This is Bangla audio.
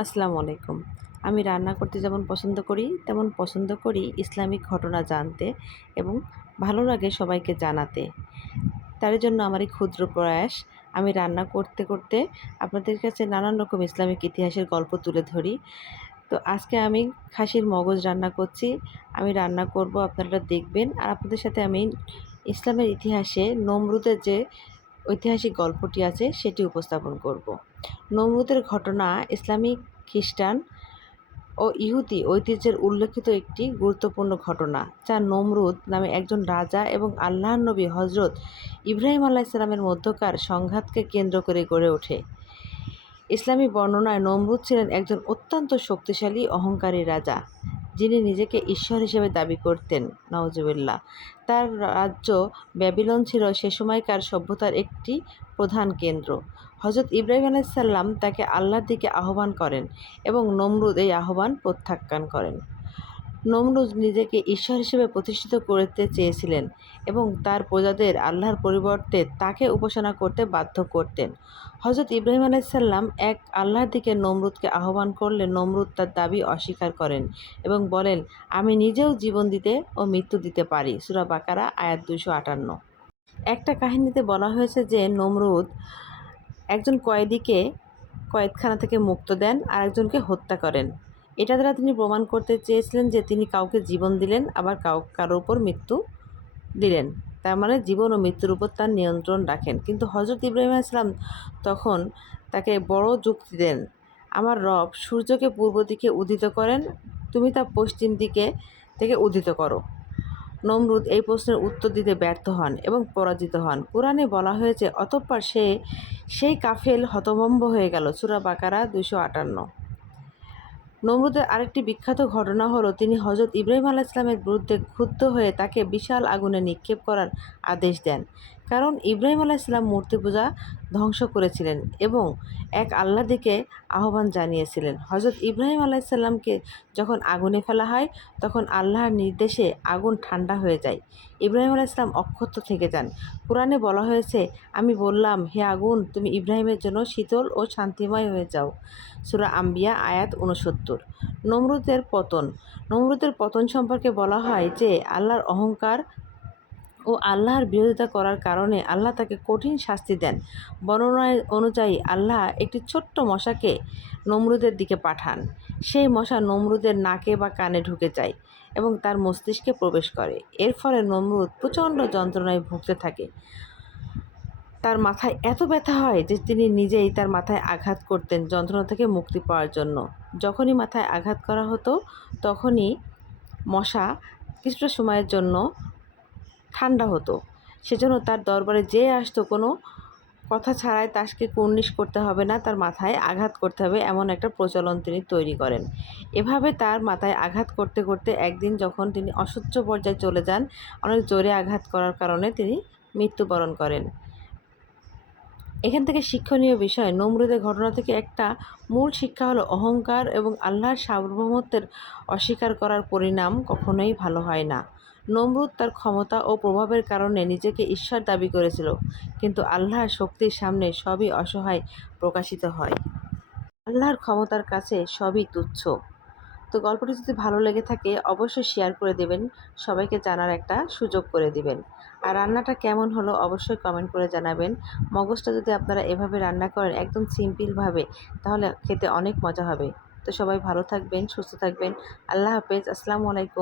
আসসালামু আলাইকুম। আমি রান্না করতে যেমন পছন্দ করি, তেমন পছন্দ করি ইসলামিক ঘটনা জানতে এবং ভালো লাগে সবাইকে জানাতে। তার জন্য আমার এই ক্ষুদ্র প্রয়াস, আমি রান্না করতে করতে আপনাদের কাছে নানান রকম ইসলামিক ইতিহাসের গল্প তুলে ধরি। তো আজকে আমি খাসির মগজ রান্না করছি। আমি রান্না করব, আপনারা দেখবেন। আর আপনাদের সাথে আমি ইসলামের ইতিহাসে নমরুদের যে ঐতিহাসিক গল্পটি আছে সেটি উপস্থাপন করব। নমরুদের ঘটনা ইসলামিক, খ্রিস্টান ও ইহুদি ঐতিহ্যের উল্লেখিত একটি গুরুত্বপূর্ণ ঘটনা, যা নমরুদ নামে একজন রাজা এবং আল্লাহর নবী হজরত ইব্রাহিম আলাইহিসসালামের মধ্যকার সংঘাতকে কেন্দ্র করে গড়ে ওঠে। ইসলামী বর্ণনায় নমরুদ ছিলেন একজন অত্যন্ত শক্তিশালী অহংকারী রাজা, যিনি নিজেকে ঈশ্বর হিসেবে দাবি করতেন। নাউজুবিল্লাহ। তার রাজ্য ব্যাবিলন ছিল সে সময়কার সভ্যতার একটি প্রধান কেন্দ্র। হজরত ইব্রাহিম আলাইহিসসালাম তাকে আল্লাহর দিকে আহ্বান করেন এবং নমরুদ এই আহ্বান প্রত্যাখ্যান করেন। নমরুদ নিজেকে ঈশ্বর হিসেবে প্রতিষ্ঠিত করতে চেয়েছিলেন এবং তার প্রজাদের আল্লাহর পরিবর্তে তাকে উপাসনা করতে বাধ্য করতেন। হজরত ইব্রাহিম আলাইহিসসালাম এক আল্লাহর দিকে নমরুদকে আহ্বান করলে নমরুদ তার দাবি অস্বীকার করেন এবং বলেন, আমি নিজেও জীবন দিতে ও মৃত্যু দিতে পারি। সূরা বাকারা আয়াত 258। একটা কাহিনীতে বলা হয়েছে যে নমরুদ একজন কয়েদিকে কয়েদখানা থেকে মুক্ত দেন আর একজনকে হত্যা করেন। এটা দ্বারা তিনি প্রমাণ করতে চেয়েছিলেন যে তিনি কাউকে জীবন দিলেন, আবার কারোর উপর মৃত্যু দিলেন। তার মানে জীবন ও মৃত্যুর উপর তার নিয়ন্ত্রণ রাখেন। কিন্তু হজরত ইব্রাহিম আলাইহিসসালাম তখন তাকে বড় যুক্তি দেন। আমার রব সূর্যকে পূর্ব দিকে উদিত করেন, তুমি তা পশ্চিম দিকে থেকে উদিত করো। নমরুদ এই প্রশ্নের উত্তর দিতে ব্যর্থ হন এবং পরাজিত হন। কুরআনে বলা হয়েছে, অতঃপর সেই কাফেল হতভম্ব হয়ে গেল। সূরা বাকারা 258। নমরুদের আরেকটি বিখ্যাত ঘটনা হলো, তিনি হজরত ইব্রাহিম আলাইহিসসালামের বিরুদ্ধে ক্ষুব্ধ হয়ে তাকে বিশাল আগুনে নিক্ষেপ করার আদেশ দেন। কারণ ইব্রাহিম আলাইহিসসালাম মূর্তি পূজা ধ্বংস করেছিলেন এবং এক আল্লাহর দিকে আহ্বান জানিয়েছিলেন। হজরত ইব্রাহিম আলাইহিসসালামকে যখন আগুনে ফেলা হয়, তখন আল্লাহর নির্দেশে আগুন ঠান্ডা হয়ে যায়। ইব্রাহিম আলাইহিসসালাম অক্ষত থেকে যান। কুরআনে বলা হয়েছে, আমি বললাম, হে আগুন, তুমি ইব্রাহিমের জন্য শীতল ও শান্তিময় হয়ে যাও। সূরা আম্বিয়া আয়াত 69। নমরুদের পতন সম্পর্কে বলা হয় যে আল্লাহর অহংকার ও আল্লাহর বিরোধিতা করার কারণে আল্লাহ তাকে কঠিন শাস্তি দেন। বর্ণনা অনুযায়ী আল্লাহ একটি ছোট্ট মশাকে নমরুদের দিকে পাঠান। সেই মশা নমরুদের নাকে বা কানে ঢুকে যায় এবং তার মস্তিষ্কে প্রবেশ করে। এর ফলে নমরুদ প্রচণ্ড যন্ত্রণায় ভুগতে থাকে। তার মাথায় এত ব্যথা হয় যে তিনি নিজেই তার মাথায় আঘাত করতেন যন্ত্রণা থেকে মুক্তি পাওয়ার জন্য। যখনই মাথায় আঘাত করা হতো, তখনই মশা কিছুটা সময়ের জন্য ঠান্ডা হতো। সেজন্য তার দরবারে যে আসতো, কোনো কথা ছাড়াই তাকে কুর্নিশ করতে হবে না, তার মাথায় আঘাত করতে হবে, এমন একটা প্রচলন তিনি তৈরি করেন। এভাবে তার মাথায় আঘাত করতে করতে একদিন যখন তিনি অসহ্য পর্যায়ে চলে যান, অনেক জোরে আঘাত করার কারণে তিনি মৃত্যুবরণ করেন। এখান থেকে শিক্ষণীয় বিষয়, নমরুদের ঘটনা থেকে একটা মূল শিক্ষা হলো, অহংকার এবং আল্লাহর সার্বভৌমত্বের অস্বীকার করার পরিণাম কখনোই ভালো হয় না। নমরুদ তার ক্ষমতা ও প্রভাবের কারণে নিজেকে ঈশ্বর দাবি করেছিল, কিন্তু আল্লাহর শক্তির সামনে সবই অসহায় প্রকাশিত হয়। আল্লাহর ক্ষমতার কাছে সবই তুচ্ছ। তো গল্পটি যদি ভালো লেগে থাকে অবশ্যই শেয়ার করে দেবেন, সবাইকে জানার একটা সুযোগ করে দিবেন। আর রান্নাটা কেমন হলো অবশ্যই কমেন্ট করে জানাবেন। মগজটা যদি আপনারা এভাবে রান্না করেন একদম সিম্পলভাবে, তাহলে খেতে অনেক মজা হবে। তো সবাই ভালো থাকবেন, সুস্থ থাকবেন। আল্লাহ হাফেজ। আসসালামু আলাইকুম।